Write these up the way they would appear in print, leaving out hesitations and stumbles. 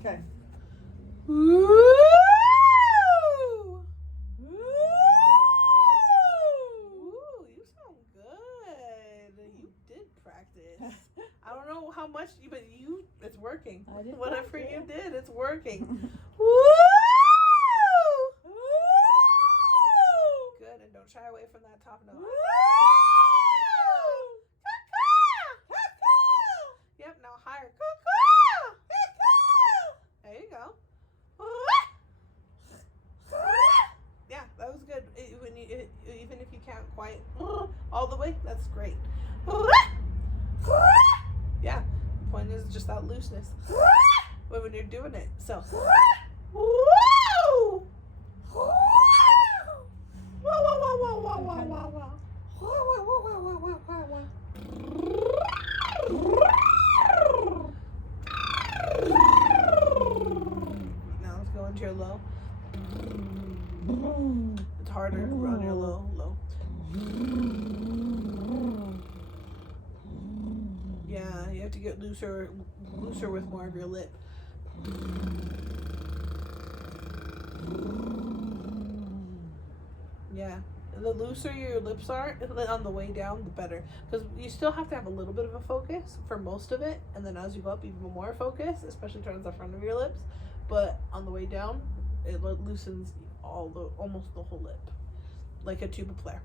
Okay. Woo! Woo! You sound good. You did practice. I don't know how much, but it's working. I did Whatever practice. you did, it's working. Woo! Woo! Good, and don't shy away from that top note. Yep, now higher. There you go. Yeah, that was good. Even if you can't quite all the way, that's great. Yeah, the point is just that looseness when you're doing it. So. Now let's go into your low. It's harder on your low. Yeah, you have to get looser with more of your lip. Yeah, and the looser your lips are on the way down, the better. Because you still have to have a little bit of a focus for most of it, and then as you go up, even more focus, especially towards the front of your lips. But on the way down, it loosens almost the whole lip, like a tuba player.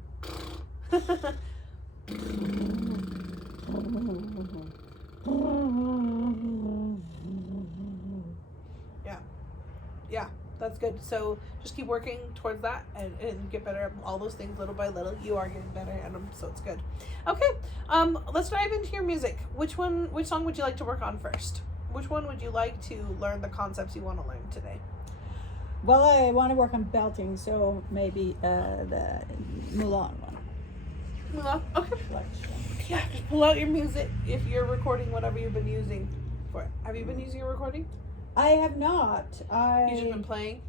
Yeah, that's good. So just keep working towards that and get better at all those things little by little. You are getting better at them, so it's good. Okay, let's dive into your music. Which song would you like to work on first? Which one would you like to learn the concepts you want to learn today? Well, I want to work on belting, so maybe the Mulan one. Mulan? Okay. Yeah, just pull out your music if you're recording whatever you've been using for it. Have you been using your recording? I have not. You've just been playing?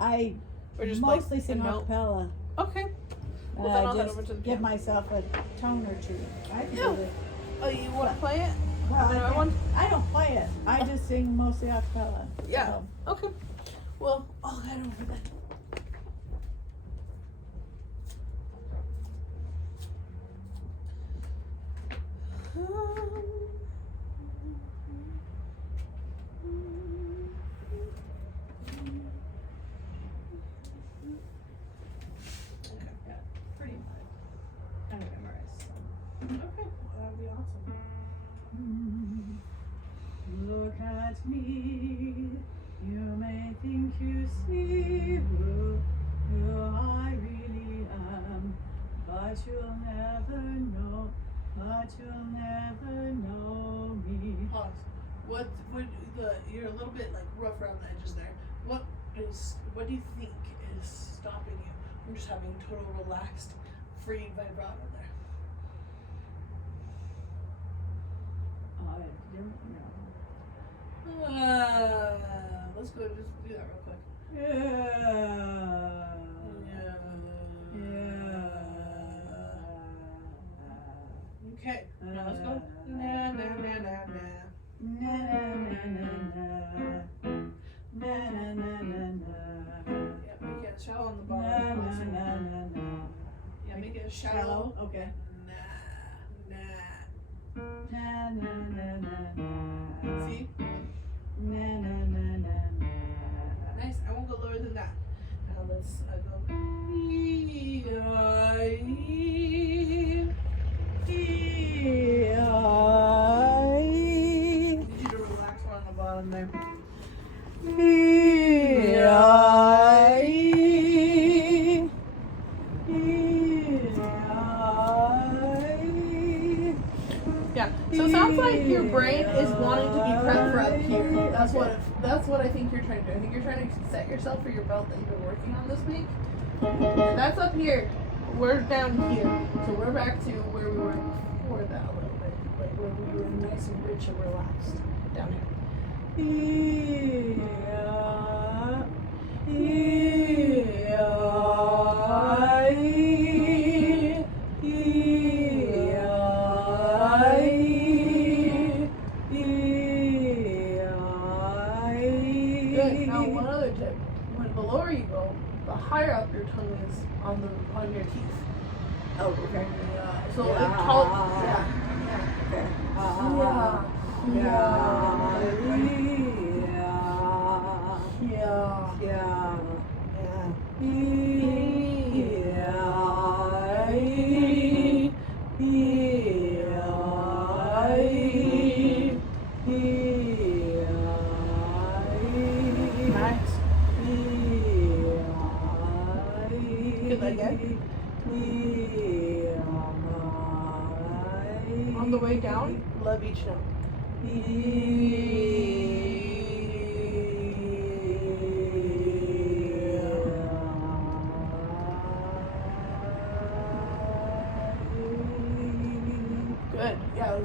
I Or just mostly like sing a cappella. Okay. Well, then I'll head just over to the give piano. myself a tone or two. I can Yeah. do it. Oh, you want to play it? Well, Another one? I don't play it. I just sing mostly a cappella. Yeah. So. Okay. Well, I'll head over then. Pretty much. Kind of memorized. Okay, well, that'd be awesome. Look at me. You may think you see who I really am, but you'll never know. But you'll never know me. Pause. What would you're a little bit like rough around the edges there. What do you think is stopping you from just having total relaxed, free vibrato there? I don't know. Let's go just do that real quick. Yeah. Okay. Now let's go. Na na na na na. Na na na na na. Na na na na na. Yeah, make it shallow on the Na bottom. na na na na. Yeah, make it shallow. Okay. Na Na na na na na. See? Na na na na na. Nice. I won't go lower than that. Now let's go. I need you to relax more on the bottom there. Yeah. So it sounds like your brain is wanting to be prepped for up here. That's what I think you're trying to do. I think you're trying to set yourself for your belt that you've been working on this week. And that's up here. We're down here. So we're back to where we were before that a little bit. Like where we were nice and rich and relaxed. Down here. Good. Now one other tip. When the lower you go, the higher up your tongue is on your teeth. Oh, okay. Yeah. So it tall. Yeah. Okay. Nice. Good again. On the way down, love each note. Good. Yeah.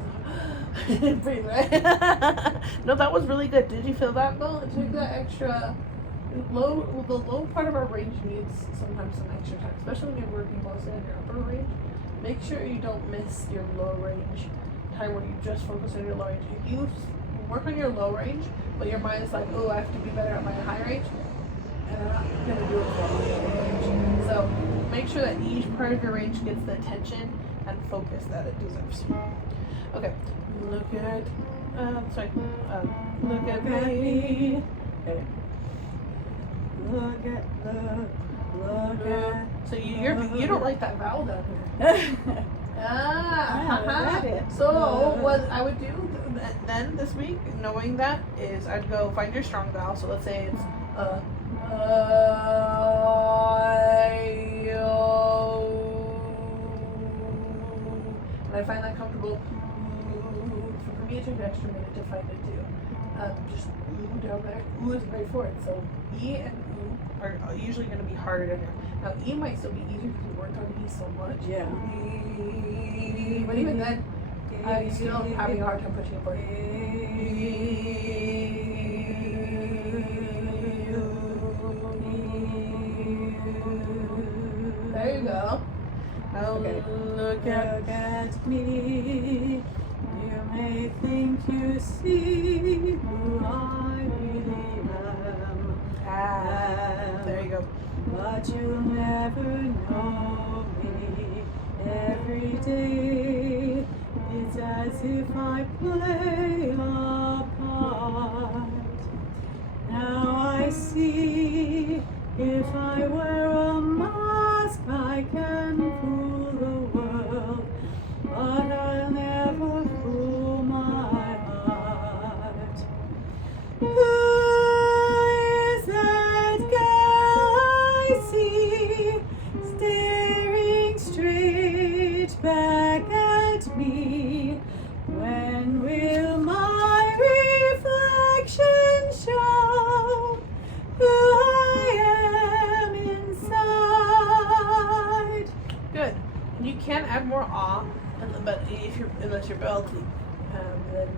It was breathe, right? No, that was really good. Did you feel that though? It took that extra low. The low part of our range needs sometimes some extra time, especially when you're working mostly on your upper range. Make sure you don't miss your low range time where you just focus on your low range. If you work on your low range, but your mind is like, oh, I have to be better at my high range, and I'm not gonna do it for my low range. So make sure that each part of your range gets the attention and focus that it deserves. Okay, look at, look at me. Okay. Look at. So you don't like that vowel down here. Got it. So what I would do then this week, knowing that, is I'd go find your strong vowel. So let's say it's and I find that comfortable. So for me, it took an extra minute to find it too. Just ooh down there. Ooh is great for it. So E and ooh are usually going to be harder to do. Now E might still be easier because we worked on E so much. Yeah. But even then, I'm still having a hard time pushing it forward. There you go. Now Okay. look at Look at me. You may think you see who I really am. There you go. But you'll never know me. Every day it's as if I play a part. Now I see, if I wear a mask I can fool the world, but I'll never fool my heart. Who is that girl I see, staring straight back at me? When will my reflection show who I am inside? Good. You can add more ah, but unless you're belting, then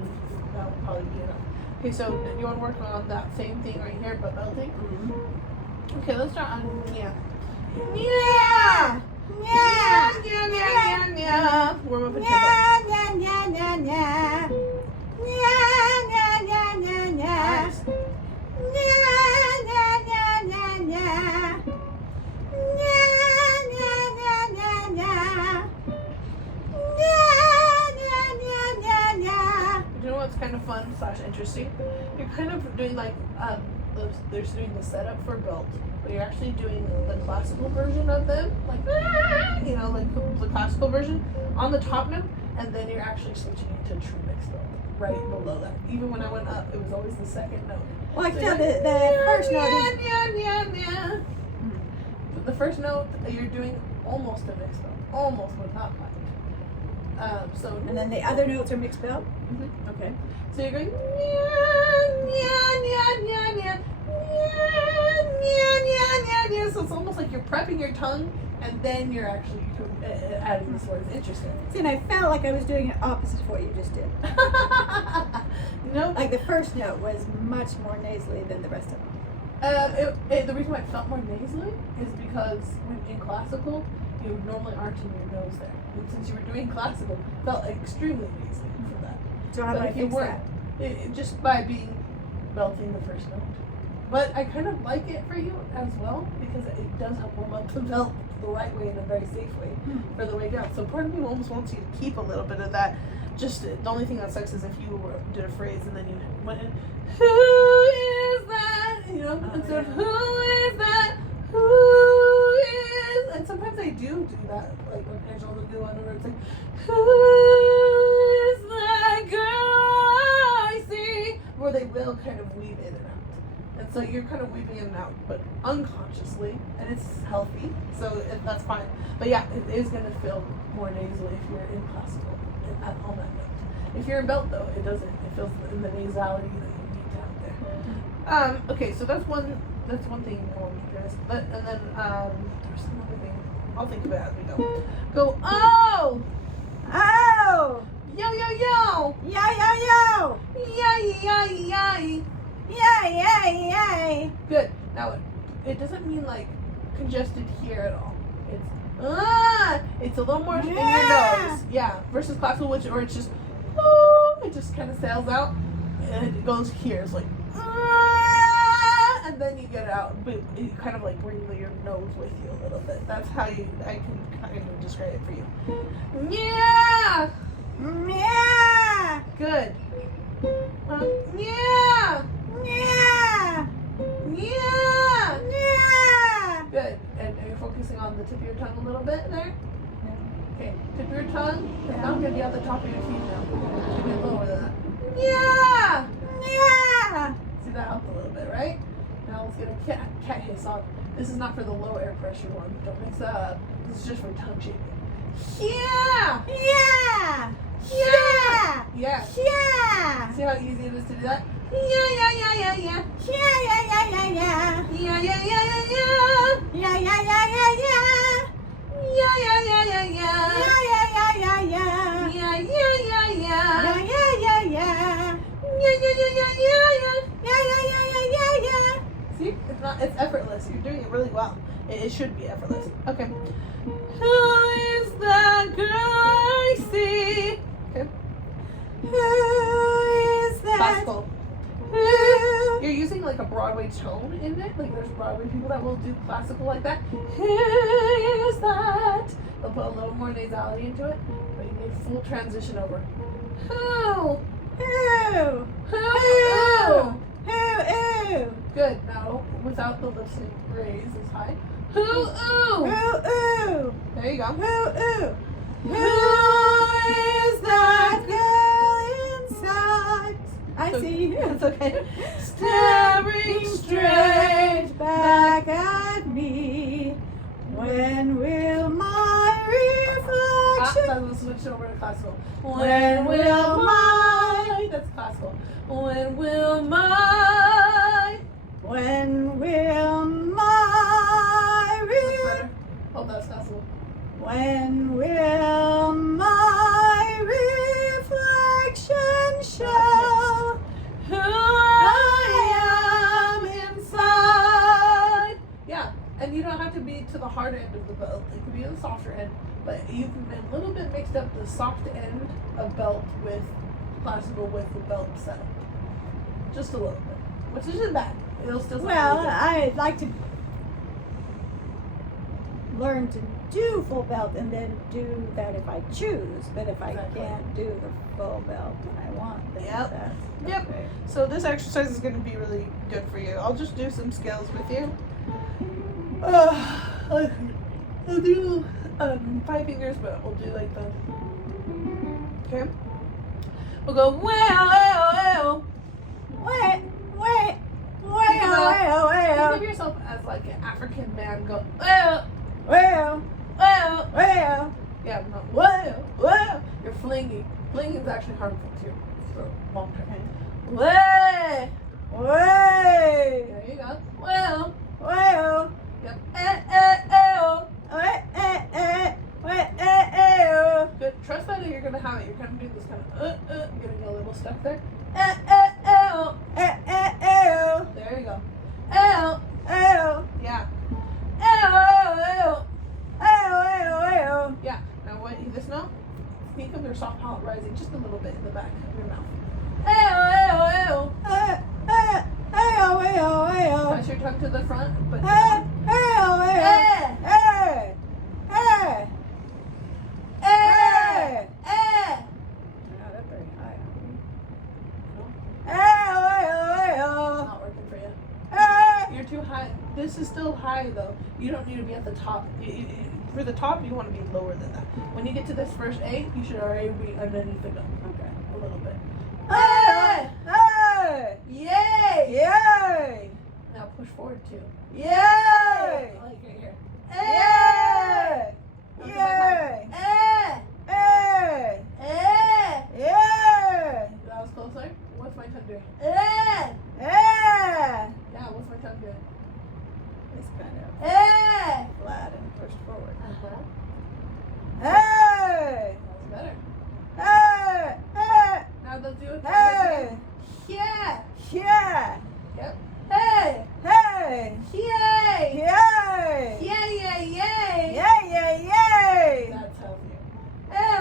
that will probably be enough. Okay, so you want to work on that same thing right here, but belting. Okay, let's start on yeah. Yeah. Yeah. Yeah. Yeah. Yeah. Warm up and tempo. Nice. You know what's kind of fun / interesting? You're kind of doing like they're doing the setup for belt, but you're actually doing the classical version of them, like like the classical version on the top note, and then you're actually switching into true mixed belt right below that. Even when I went up, it was always the second note. Well, I found the first note is... But the first note you're doing almost a mixed belt, almost but not quite. And then the other notes are mixed belt? Mhm. Okay. So you're going so it's almost like you're prepping your tongue and then you're actually adding the words. Interesting. See, and I felt like I was doing it opposite of what you just did. Nope. Like the first note was much more nasally than the rest of them. The reason why it felt more nasally is because when in classical, you normally aren't in your nose there. And since you were doing classical, it felt extremely nasally for that. So how do But I if you fix weren't, that? just by belting the first note. But I kind of like it for you as well because it does help warm up the belt the right way and a very safe way for the way down. So part of me almost wants you to keep a little bit of that. Just the only thing that sucks is if you did a phrase and then you went in, who is that? You know, instead of who is that? Who is? And sometimes I do that, like when Angela will do one where it's like, who is that girl I see? Where they will kind of weave in and out. And so you're kind of weaving in and out, but unconsciously, and it's healthy, so that's fine. But yeah, it is going to feel more nasally if you're in classical on that note. If you're in belt though, it doesn't. It feels in the nasality that you need to have there. Okay, so that's one thing I want to address. But and then there's another thing. I'll think of it as we go. Go oh! Oh! Yo yo yo! Yo, yo, yo! Yay yay yay! Yay, yay, yay! Good. Now it doesn't mean like congested here at all. It's a little more in your nose. Yeah. Versus classical, or it's just it just kind of sails out and it goes here. It's like and then you get it out, but you kind of like bring your nose with you a little bit. That's how I can kind of describe it for you. Yeah. Yeah! Good. Yeah. Yeah! Yeah. Yeah! Good. And are you focusing on the tip of your tongue a little bit there? Okay. Tip of your tongue. And I'm gonna be at the top of your teeth now. Give me lower than that. Yeah. Yeah! See, that helped a little bit, right? Now let's get a cat hiss on. This is not for the low air pressure one. Don't mix that up. This is just for tongue shaking. Yeah. Yeah! Yeah. Yeah! Yeah. Yeah! See how easy it is to do that? Yeah, yeah, yeah, yeah, yeah. Yeah, yeah, yeah, yeah, yeah! Yeah, yeah, yeah, yeah, yeah. Yeah, yeah, yeah, yeah, yeah! Yeah, yeah, yeah, yeah, yeah. Yeah, yeah, yeah, yeah, yeah! Yeah, yeah, yeah, yeah. Yeah, yeah, yeah, yeah! Yeah, yeah, yeah, yeah, yeah. Yeah, yeah, yeah, yeah, yeah, yeah! See, it's effortless. You're doing it really well. It should be effortless. Okay. Who is that girl I see? Okay. Who is that? Classical. Who? You're using like a Broadway tone in it. Like there's Broadway people that will do classical like that. Who is that? They'll put a little more nasality into it, but you need full transition over. Who? Who? Who? Who? Good. Now without the lip sync raise as high. Who? Ooh. Who? There you go. Who? Who is that girl inside? I So- see you. It's okay. Staring straight back at me. When will my reflection? Let's switch over to classical. When will my? That's classical. When will my? When will my? That's better. Oh, that's classical. When will my reflection show Who I am inside? Yeah, and you don't have to be to the hard end of the belt. It could be the softer end, but you've a little bit mixed up the soft end of belt with classical with the belt setup. Just a little bit, which isn't bad. It'll still sound Well, really good. I'd like to learn to do full belt and then do that if I choose. But if I Exactly. can't do the full belt when I want, then Yep. that's Yep. okay. So this exercise is going to be really good for you. I'll just do some scales with you. I'll do 5 fingers, but we'll do like the. Okay. We'll go well. Wait, Think of yourself as like an African man. Go well. Yeah, not well. You're flinging. Flinging is actually harmful to your throat long term. Way. There you go. Well. Yep. Good. Trust that you're gonna have it. You're kind of doing this kind of You're gonna get a little stuck there. There you go. Yeah. Yeah. Now what you just know? Think of your soft palate rising just a little bit in the back of your mouth. tongue to the front, but Hey, hey, oh, hey, hey, hey, hey, hey. Not up very high. Hey, oh, hey, oh, not working for you. hey. You're too high. This is still high though. You don't need to be at the top. For the top, you want to be lower than that. When you get to this first A, you should already be underneath the gun. Okay, a little bit. Hey, hey. Yay! Yay. Now push forward too. Yay. Like right here. Yay. Yay. Hey. Yay. That was closer. What's my tongue doing? Hey. Yeah, what's my tongue doing? It's kind of flat and pushed forward. Hey. That was better. Hey. Hey. Now let's do it. Hey. Yeah. Yeah. Yep. Hey. Hey. Yay. Yay. Yay, yay, yay. Yay, yay, yay. That's healthier. Hey,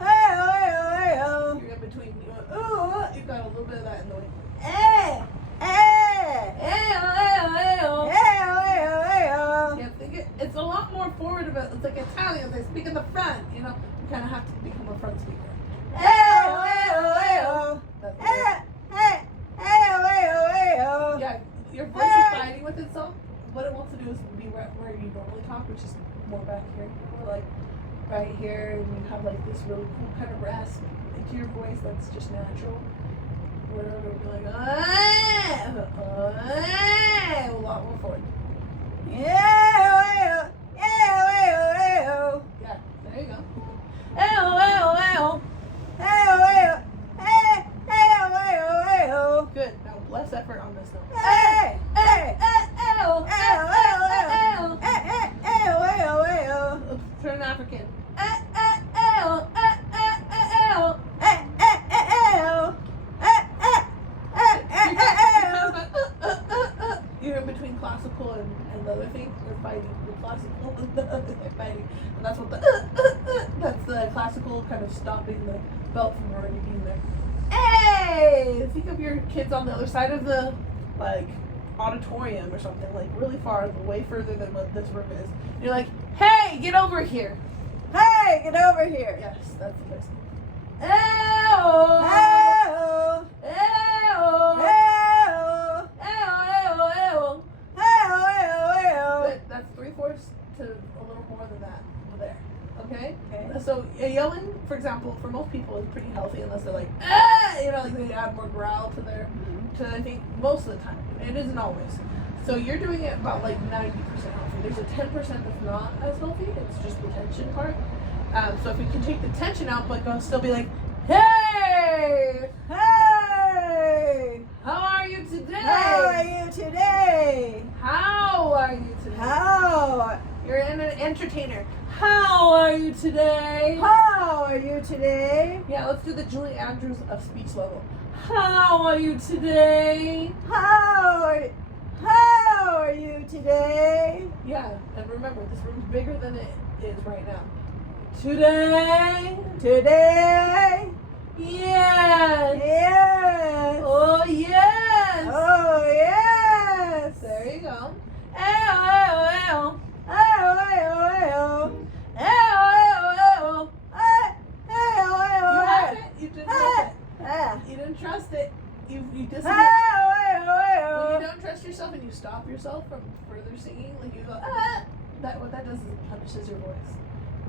hey, You're in between. Ooh, you've got a little bit of that in the way. hey. Hey. Yeah, it's a lot more forward of it. It's like Italian. They speak in the front. You know, you kind of have to become a front speaker. That's yeah, your voice is fighting with itself. What it wants to do is be right where you normally talk, which is more back here, or like right here, and you have like this really cool kind of rasp into your voice that's just natural. Where it'll be like a lot more forward. Yeah, there you go. Good. Now less effort on this note. Turn African. You're in between classical and the other thing. They're fighting. The classical and the other they're fighting. And that's what that's the classical kind of stopping the belt from already being there. Hey! Think of your kids on the other side of the like auditorium or something, like really far, way further than what this room is. And you're like, hey, get over here. Hey, get over here. Yes, that's the place. Good. That's 3/4 to a little more than that over there. Okay? So yelling, for example, for most people is pretty healthy unless they're like, you know, like they add more growl to their, I think most of the time. It isn't always. So you're doing it about like 90% healthy. There's a 10% that's not as healthy. It's just the tension part. So if you can take the tension out, but go still be like, hey, Hey! how are you today? How are you today? How are you today? How? You're an entertainer. How are you today? How are you today? Yeah, let's do the Julie Andrews of speech level. How are you today? How are you today? Yeah, and remember, this room's bigger than it is right now. Today? Today? Yes. Yes. Oh, yes. Oh, yes. There you go. Oh. You had it. You didn't trust it. You didn't trust it. You dismissed it. When you don't trust yourself and you stop yourself from further singing, like you go, what that does is it punishes your voice.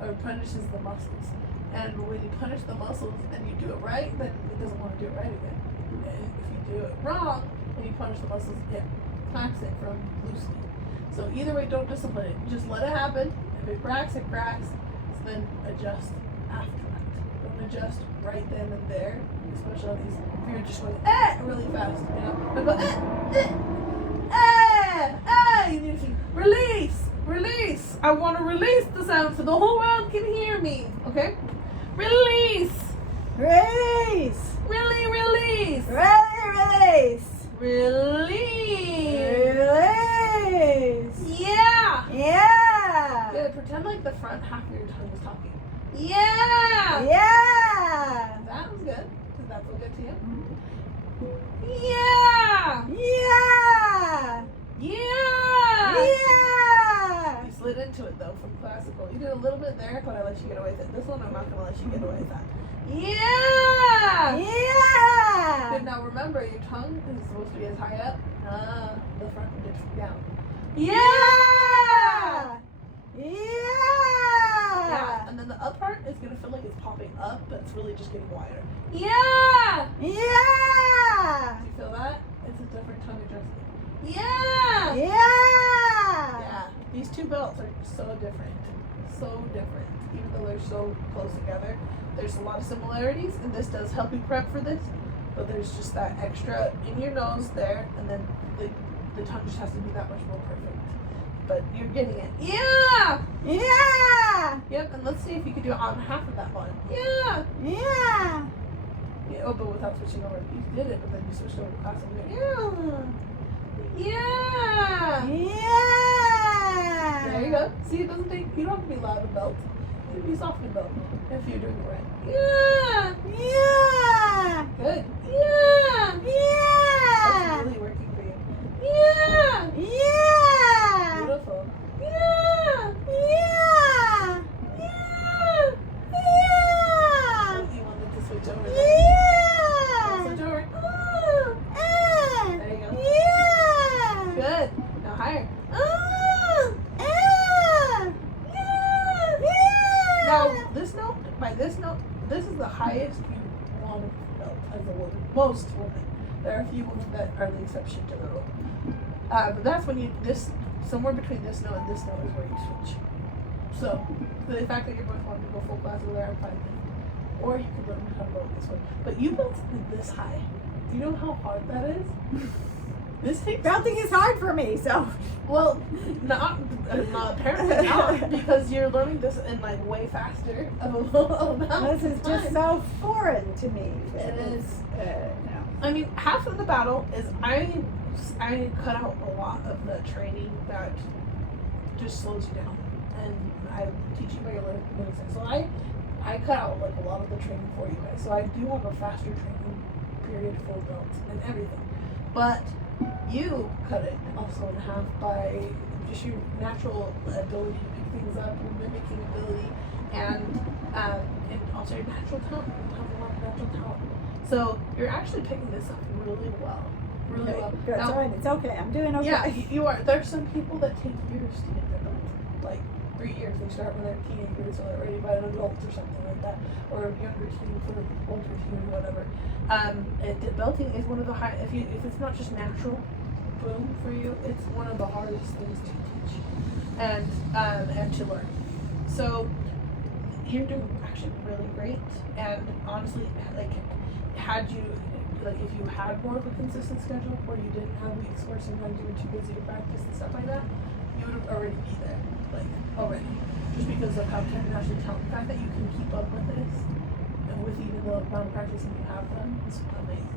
Or it punishes the muscles. And when you punish the muscles and you do it right, then it doesn't want to do it right again. And if you do it wrong and you punish the muscles, it cracks it from loosening. So either way, don't discipline it. Just let it happen. If it cracks, it cracks. So then adjust after that. Don't adjust right then and there, especially on these. If you're just going really fast, you know, but go you need to release. I want to release the sound so the whole world can hear me. Okay, release. Release. Really release. Release. Release. Release. Yeah. Yeah. Good. Pretend like the front half of your tongue is talking. Yeah. Yeah. That was good. Does that feel good to you? Yeah. Yeah. little bit there, but I let you get away with it. This one, I'm not gonna let you get away with that. Yeah. Yeah. Good. Now remember, your tongue is supposed to be as high up. The front dips down. Yeah. Yeah. Yeah. And then the up part is gonna feel like it's popping up, but it's really just getting wider. Yeah. Do Yeah. you feel that? It's a different tongue adjustment. Yeah. Yeah. Yeah. These two belts are so different. So different. Even though they're so close together, there's a lot of similarities, and this does help you prep for this. But there's just that extra in your nose there, and then the tongue just has to be that much more perfect. But you're getting it. Yeah. Yeah. Yep. And let's see if you could do it on half of that one. Yeah. Yeah. Yeah, oh, but without switching over. You did it, but then you switched over to classic. Yeah. Yeah. Yeah. There you go. See, it doesn't take. You don't have to be loud in belt. You can be soft in belt if you're doing it right. Yeah. Yeah. Good. Yeah. Yeah. That's really working for you. Yeah. Yeah. Beautiful. Yeah. Yeah. Yeah. Yeah. You wanted to switch over. Yeah. Switch over. There you go. Yeah. Good. Now higher. Now this note, by this note, this is the highest you want to belt as a woman. Most women. There are a few women that are the exception to the rule. But that's when you somewhere between this note and this note is where you switch. So the fact that you're both wanting to go full blast over there, I'm fine with. Or you could learn how to go this way. But you built this high. Do you know how hard that is? This takes Belting is hard for me, so. well, not apparently not, because you're learning this in like way faster of a amount. This is of just time. so foreign to me. It is. No. I mean, half of the battle is I cut out a lot of the training that just slows you down, and I teach you by your living sense. So I cut out like a lot of the training for you guys. So I do have a faster training period for belts and everything, but you cut it also in half by just your natural ability to pick things up, your mimicking ability, and also your natural talent. You have a lot of natural talent. So you're actually picking this up really well. Really well. Good. Now, It's okay. I'm doing okay. yeah, you are. There's some people that take years to get their belt. Like 3 years. They start when they're teenagers or they're ready by an adult or something like that. Or a younger teen for the older teen or whatever. Belting is one of the high, if it's not just natural boom for you, it's one of the hardest things to teach and to learn. So you're doing actually really great, and honestly, like if you had more of a consistent schedule where you didn't have weeks where sometimes you were too busy to practice and stuff like that, you would already be there, like already, just because of how naturally talented. The fact that you can keep up with this and with even the amount of practicing you have done is amazing.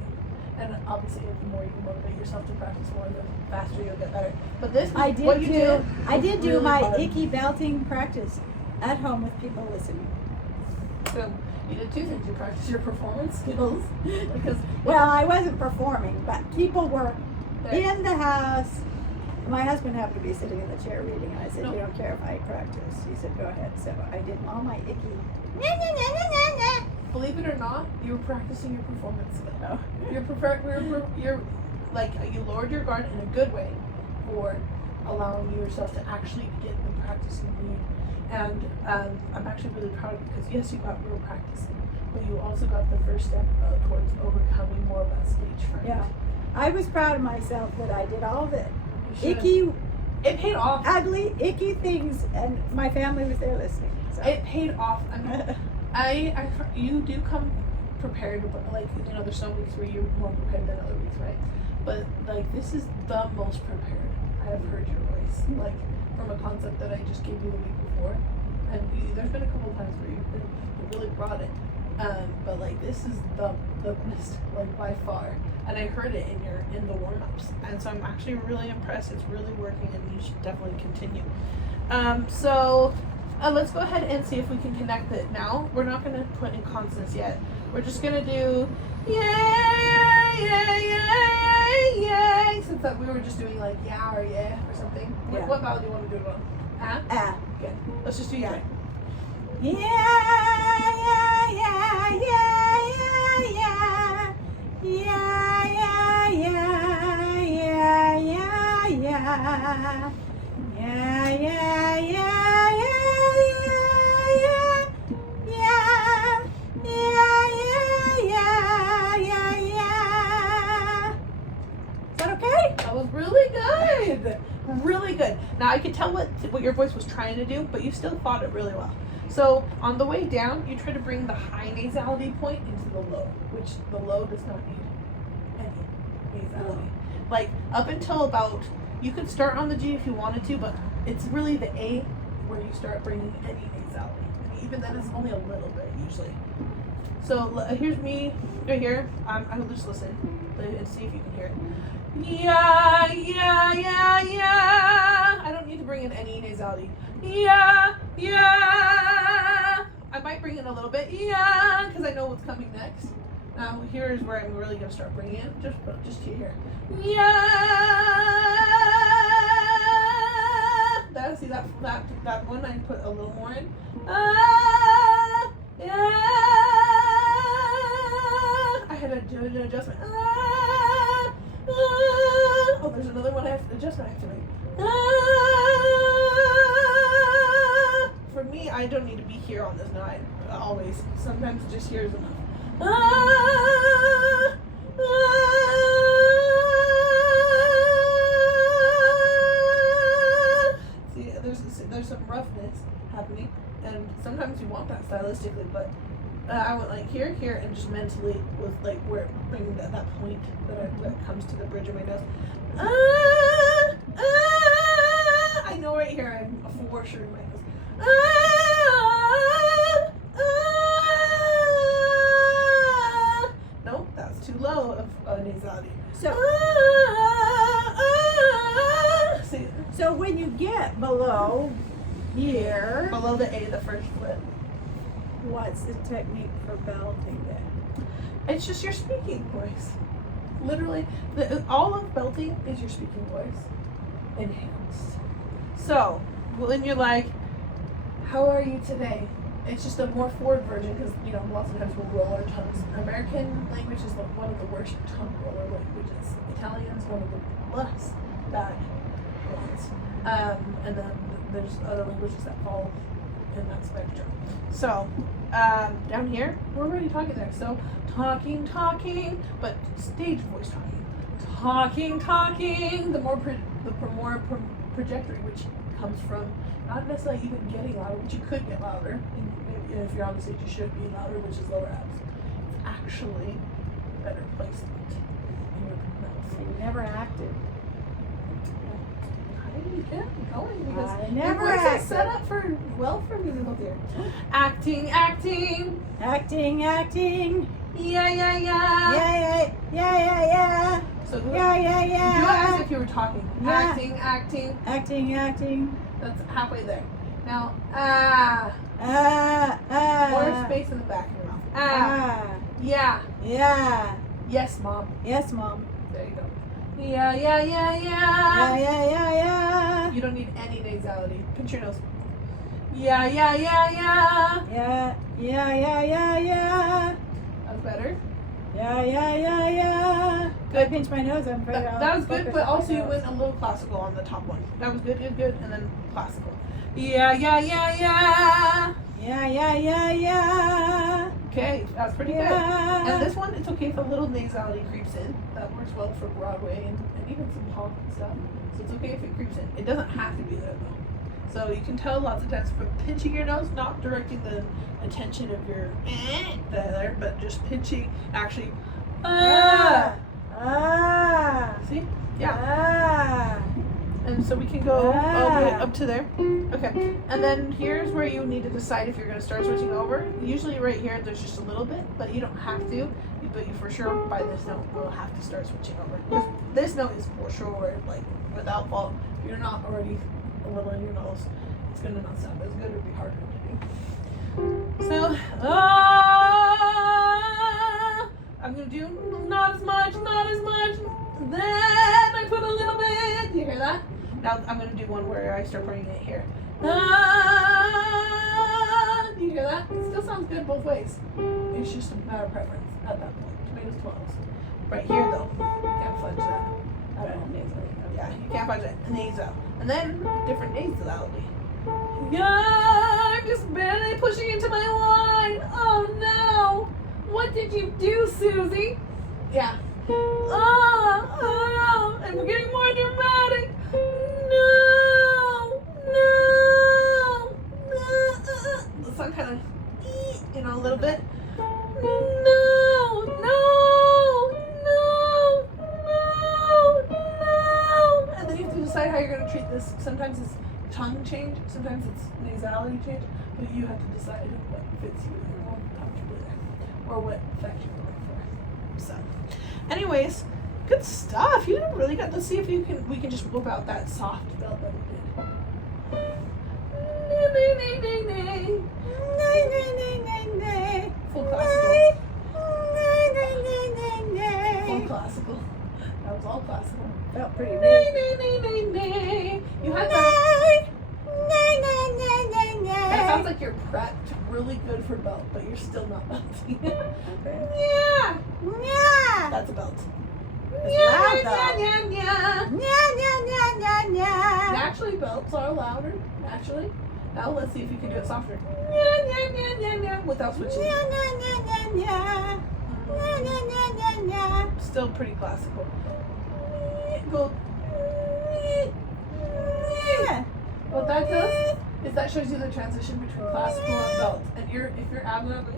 And obviously, the more you motivate yourself to practice more, the faster you'll get better. But this, I did what you do. I did do really my hard. icky belting practice at home with people listening. So you did two things. You practiced your performance skills because Well, I wasn't performing, but people were there. in the house. My husband happened to be sitting in the chair reading, and I said, No. "You don't care if I practice?" He said, "Go ahead." So I did all my icky. Believe it or not, you were practicing your performance skills. Oh. You're like you lowered your guard in a good way for allowing yourself to actually get the practice you need. And I'm actually really proud of you because yes, you got real practicing, but you also got the first step towards overcoming more of that stage fright. Yeah, I was proud of myself that I did all the You should've- icky, It paid off. ugly, icky things, and my family was there listening. So. It paid off. I mean, you do come prepared, but like there's some weeks where you're more prepared than other weeks, right? But like this is the most prepared I have heard your voice, like from a concept that I just gave you the week before, and there's been a couple of times where you really brought it, but like this is the best, like by far, and I heard it in the warm-ups, and so I'm actually really impressed. It's really working, and you should definitely continue. Let's go ahead and see if we can connect it now. We're not going to put in consonants yet. We're just going to do yay, yay, yay, yay. Since that we were just doing like yeah or yeah or something. Yeah. What vowel do you want to do it on? Ah? Ah. Okay. Let's just do yeah. That was really good. Really good. Now I could tell what your voice was trying to do, but you still fought it really well. So on the way down, you try to bring the high nasality point into the low, which the low does not need any nasality. Like up until about, you could start on the G if you wanted to, but it's really the A where you start bringing any nasality. And even then, it's only a little bit usually. So here's me right here. I'll just listen and see if you can hear it. Yeah, yeah, yeah, yeah. I don't need to bring in any nasality. Yeah, yeah. I might bring in a little bit. Yeah, because I know what's coming next. Now here's where I'm really gonna start bringing in. Just here. Yeah. See that one I put a little more in. Yeah. I had to do an adjustment. Oh, there's another one I have to adjust. I have to make. For me, I don't need to be here on this note. I always. Sometimes just here is enough. See, there's some roughness happening, and sometimes you want that stylistically, but I went like here, and just mentally with like where bringing that point that comes to the bridge of my nose. I know right here I'm for sure in my nose. No, that's too low of nasality. See, So when you get below here, below the A, the first flip. what's the technique for belting then? It's just your speaking voice. Literally, all of belting is your speaking voice enhanced. So, when you're like, how are you today? It's just a more forward version because, you know, lots of times we'll roll our tongues. American language is one of the worst tongue roller languages. Italian is one of the less bad ones. And then there's other languages that fall in that spectrum. So, down here, we're already talking there. So, talking, but stage voice talking. The more trajectory, which comes from not necessarily even getting louder, but you could get louder. And if you're on the stage, you should be louder, which is lower abs. It's actually better placement in your mouth. So you never acted. You can keep going because I your never voice is acted. set up for musical theater. Acting. Acting. Yeah. Yeah. So do it Yeah. as if you were talking. Yeah. Acting. That's halfway there. Now, more space in the back of your mouth. Yeah. Yeah. Yes, mom. Yes, Mom. There you go. Yeah. Yeah. You don't need any nasality. Pinch your nose. Yeah. Yeah. That's better. Yeah. I pinch my nose. I'm afraid I'll That was good, focus but on my also you nose. went a little classical on the top one. That was good, and then classical. Yeah. Yeah. Okay, that's pretty good. Yeah. And this one, it's okay if a little nasality creeps in. That works well for Broadway and even some pop and stuff. So it's okay if it creeps in. It doesn't have to be there though. So you can tell lots of times from pinching your nose, not directing the attention of your there, but just pinching, actually. See? Yeah. And so we can go all the way up to there. Okay. And then here's where you need to decide if you're going to start switching over. Usually right here, there's just a little bit, but you don't have to. But you for sure, by this note, will have to start switching over. This note is for sure, like, without fault. If you're not already a little in your nose, it's going to not sound as good. It'll be harder to do. So, I'm going to do not as much. Then I put a little bit. Do you hear that? Now I'm going to do one where I start putting it here. Do You hear that? It still sounds good both ways. It's just a matter of preference at that point. Tomatoes, tomatoes. Right here though, you can't fudge that. At all. Yeah, you can't fudge it. Nasal. And then different nasality. Yeah, I'm just barely pushing into my line. Oh no! What did you do, Susie? Yeah. Oh, and we're getting more dramatic. No. The song kind of, a little bit. No. And then you have to decide how you're going to treat this. Sometimes it's tongue change, sometimes it's nasality change, but you have to decide what fits you and more comfortably there, or what effect you're going for. So, anyways, good stuff. You really got to see if we can just whip out that soft belt that we did. Full classical. Full classical. That was all classical. Felt pretty Nay, nay, nay, nay, nay. You had that. That sounds like you're prepped, really good for belt, but you're still not belting. Okay. Yeah. Yeah. That's a belt. It's loud though. Yeah. Naturally, belts are louder. Naturally. Now let's see if you can do it softer. Without switching. Still pretty classical. Go. What that does is that shows you the transition between classical and belt. And if you're abnormal,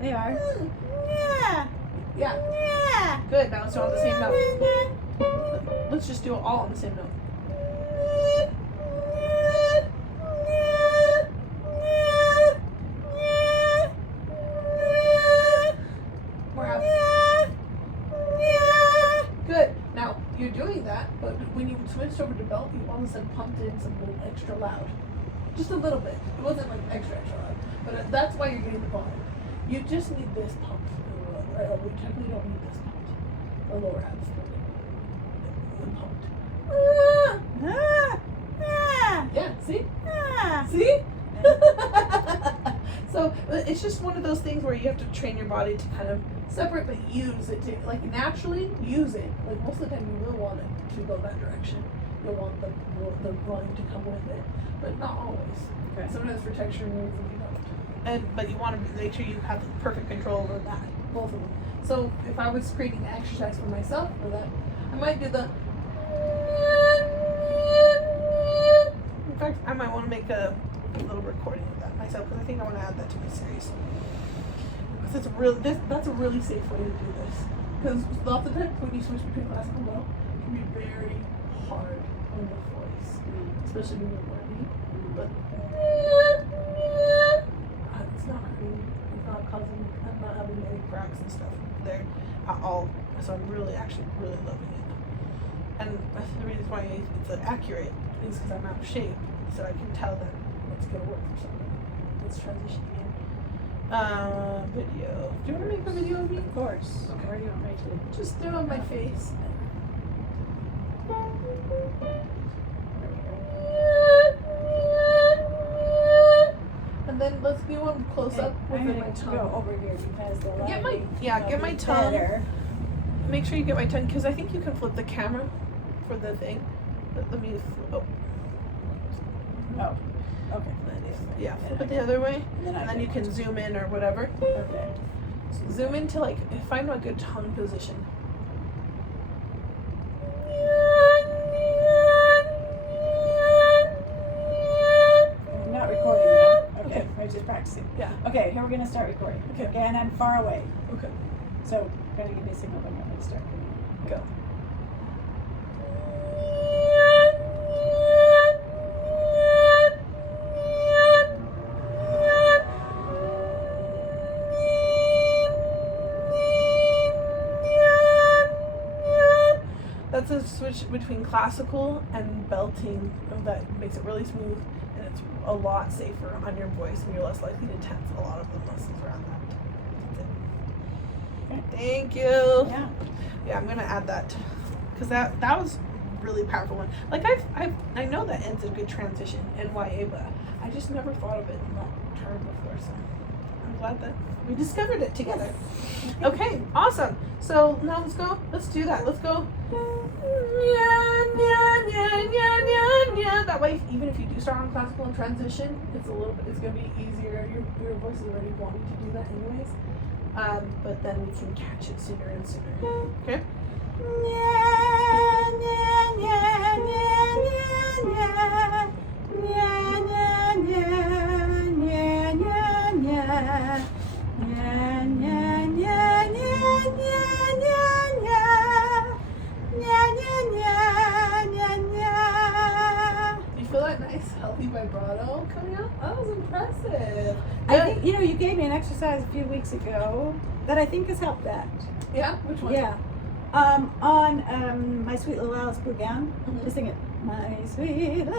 They are. yeah. Good. Now let's do it on the same note. Let's just do it all on the same note. More out. Good. Now you're doing that, but when you switched over to belt, you all of a sudden pumped in some little extra loud. Just a little bit. It wasn't like extra loud, but that's why you're getting the volume. You just need this pump. We technically don't need this pump. The lower half pumped. Yeah, see? See? So it's just one of those things where you have to train your body to kind of separate but use it to, like, naturally use it. Like, most of the time you will want it to go that direction. You'll want the volume to come with it, but not always. Okay. Sometimes for texture reasons you don't. But you want to make sure you have perfect control over that, both of them. So if I was creating an exercise for myself for that, I might do the. In fact, I might want to make a little recording of that myself because I think I want to add that to my series. Because that's a really safe way to do this. Because lots of times when you switch between classical and belt, it can be very hard on the voice, especially when you're learning. But it's not hurting. It's not causing. I'm not having any cracks and stuff there at all. So I'm really loving it. And the reason why it's accurate is because I'm out of shape, so I can tell that it's gonna work for somebody. Let's transition again. Video. Do you want to make a video of me? Of course. Okay. Where do you want me to? Just do it on my face. And then let's do one close up with I'm my going to tongue. go over here because the Get my lighting get will my be tongue. better. Make sure you get my tongue because I think you can flip the camera for the thing. Let me. Oh, okay. Yeah, flip it the other way, And and then you can zoom in or whatever. Okay. So zoom into find a good tongue position. I'm not recording now. Okay. I'm just practicing. Yeah. Okay, here we're going to start recording. Okay. And I'm far away. Okay. So, kind of give me a signal when you're ready to start. Go. That's a switch between classical and belting that makes it really smooth, and it's a lot safer on your voice, and you're less likely to tense a lot of the muscles around that. That's it. Thank you. Yeah. Yeah, I'm gonna add that because that was really powerful one. Like I know that ends a good transition in YA, but I just never thought of it in that heard before, so I'm glad that we discovered it together. Okay, awesome. So now let's do that. Let's go. That way, even if you do start on classical and transition, it's gonna be easier. Your voice is already wanting to do that anyways. But then we can catch it sooner and sooner. Okay? Do you feel that nice, healthy vibrato coming out? That was impressive. I think, you gave me an exercise a few weeks ago that I think has helped that. Yeah? Which one? Yeah. On My Sweet Little Alice Boogam. Mhm. Just sing it. My sweet little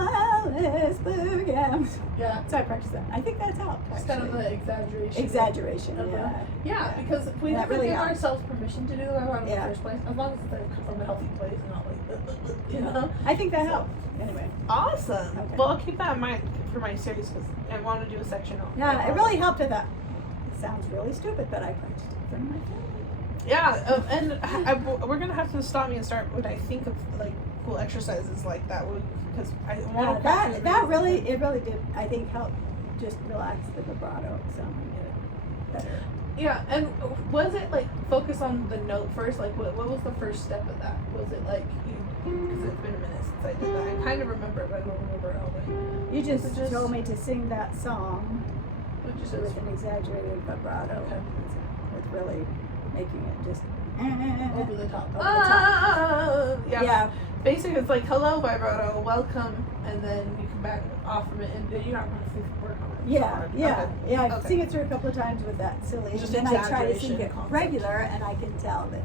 Alice Boogam. Yeah. So I practiced that. I think that's helped. It's kind of actually. the exaggeration. Exaggeration, of yeah. Yeah, because if we That never really give helps. ourselves permission to do that in Yeah. the first place, as long as it's from a healthy place and not like, I think that helped. Anyway. Awesome. Okay. Well, I'll keep that in mind for my series because I want to do a section on. Yeah, it really helped with that. It sounds really stupid, but I practiced it for my family. Yeah, and we're gonna have to stop me and start when I think of like cool exercises like that because I want to. That really did, I think, help just relax the vibrato some and get it better. Yeah, and was it like focus on the note first? Like, what was the first step of that? Was it like because it's been a minute since I did that. I kind of remember, but I don't remember how. You just told me to sing that song Which with an exaggerated vibrato. Okay. With really making it just over the top. over the top. Yeah. Basically, it's like hello vibrato, welcome, and then you come back off from it, and you're not going to work on it. Yeah, yeah, Okay. yeah. I Okay. sing it through a couple of times with that silly. Just and then I try to sing exaggeration it concept. regular, and I can tell that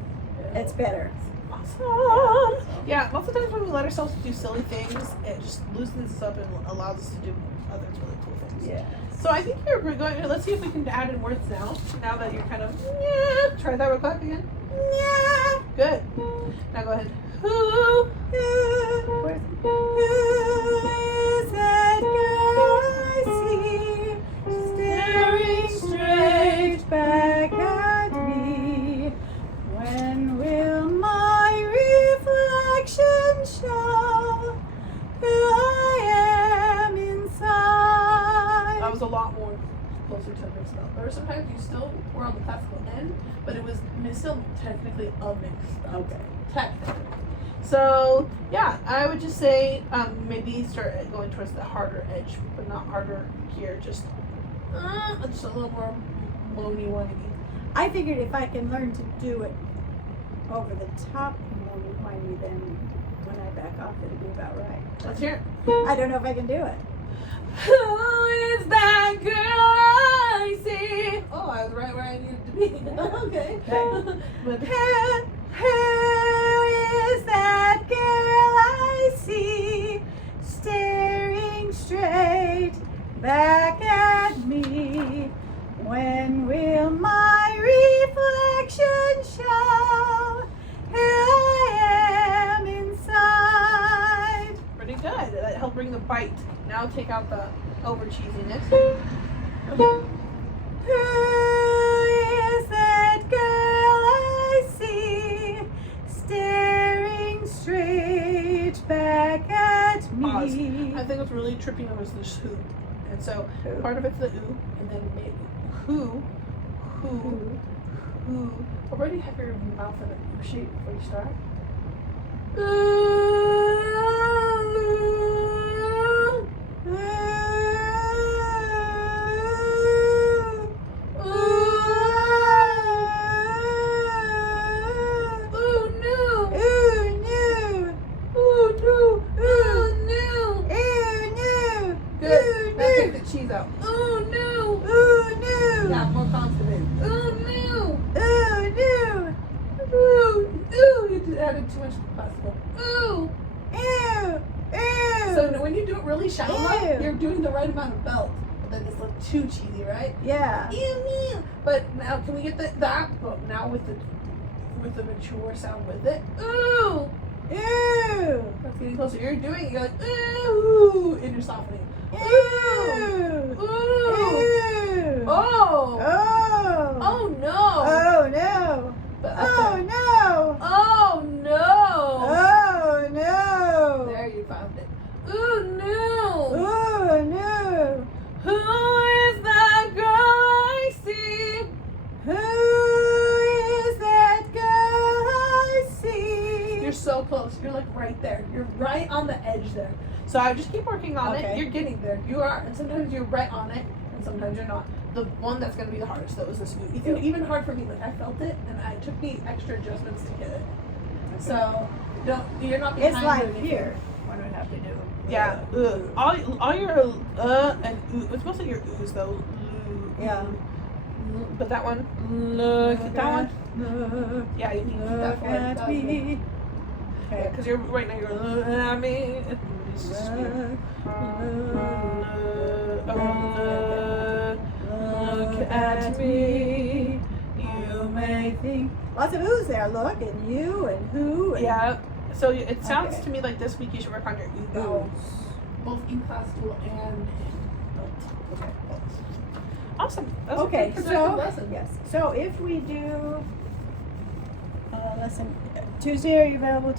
it's better. Awesome. Yeah, lots of times when we let ourselves do silly things, it just loosens us up and allows us to do other really cool things. Yeah. So I think we're going. Let's see if we can add in words now. Now that you're kind of try that real quick again. Yeah. Good. Now go ahead. Who? Who is that girl I see staring straight back at me? When will my reflection show who I am inside? That was a lot more closer to mixed up. There were sometimes you still were on the classical end, but it was still technically a mixed up. Okay. Technically. So yeah, I would just say maybe start going towards the harder edge, but not harder here. Just a little more moany whiny. I figured if I can learn to do it over the top whiny, then when I back off, it'll be about right. Let's hear it. I don't know if I can do it. Who is that girl I see? Oh, I was right where I needed to be. Okay. But Who is that girl I see staring straight back at me? When will my reflection show who I am inside? pretty good. That helped bring the bite. Now take out the over cheesiness. Who is that girl I see staring straight back at me? Pause. I think what's really tripping on is this who. And so Who. part of it's the ooh, and then maybe who. Already have your mouth in a ooh shape before you start. Good. Now take the cheese out. Oh no! Yeah, more confident. Oh no! Ooh! You just added too much classical. Ooh! So when you do it really shallow, Ew. you're doing the right amount of belt, but then it's like too cheesy, right? Yeah. Ew. But now can we get that? But now with the mature sound with it. Ooh! Ew. That's getting closer. You're doing it. You're like ooh, and you're softening. Ooh! Ooh. Ooh. Oh. Oh. Oh no. Oh no. But Oh okay. no. Oh no. Oh no. There you found it. Ooh no. Oh no. Who is that girl I see? Who is that girl I see? You're so close. You're like right there. You're right on the edge there. So I just keep working on Okay. it. You're getting there. You are. And sometimes you're right on it, and sometimes you're not. The one that's going to be the hardest, though, is this ooh. It's even hard for me. Like, I felt it, and it took me extra adjustments to get it. So, you're not behind. It's like or anything. here. What do I have to do? Yeah. All your and ooh. It's mostly your oohs, though. Yeah. But that one. Look at that one. Look, Yeah, you can keep that look for at that me. Yeah, Okay. because you're right now. You're look at me. It's just weird. Look at me. You may think. Lots of oohs there. Look, and you, and who, and Yeah. So it sounds Okay. to me like this week you should work on your ooh vowels, both in classical and belt. Okay. Awesome. That's a Okay, good productive so lesson. yes. So if we do lesson Tuesday, are you available